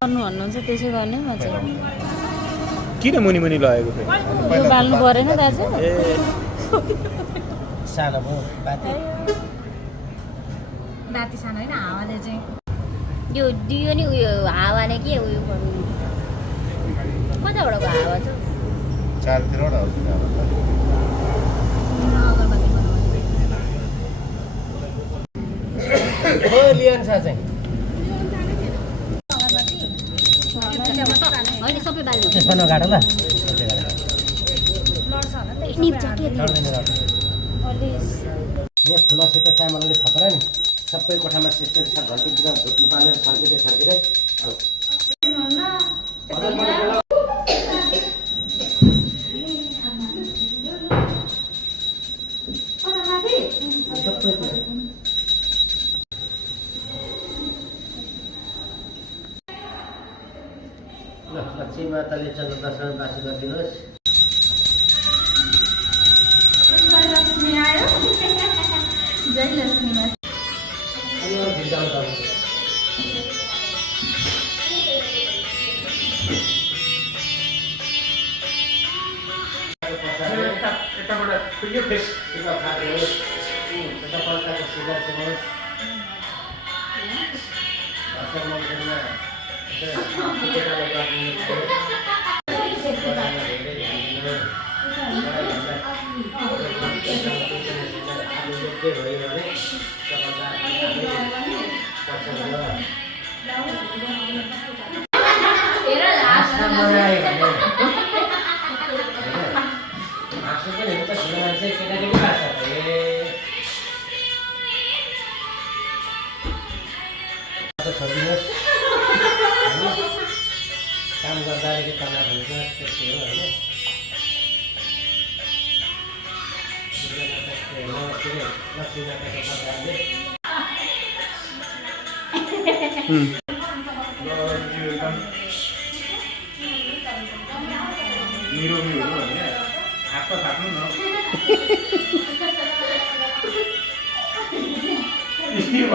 गर्नु भन्नुहुन्छ त्यसै गर्ने म चाहिँ किन मुनि मुनि लगेको थियो यो बाल्नु परेन दाजु ए सानो भयो बाती बाती सानो होइन हावाले चाहिँ यो दियो नि उयो हावाले के उयो गर्नु कताबाटको हावा छ चारतिरबाट आउँछ नि अब हो लियन छ चाहिँ होइन सबै बाल्नु त्यसमा नगाड ल निप्छ के यहाँ फुलसित चामलले थपेर नि सबै कोठामा सिस्टर घरको धुप्नु पालेर छर्किँदै लक्ष्मी माताले चन्द्र दर्शन बासी गरिदिनुहोस् लक्ष्मी आयो जय लक्ष्मी काम गर्दाखेरि तनाव हुन्छ त्यस्तै हो निरोगी हुनु भने हातमा थाप्नु न स्टिभ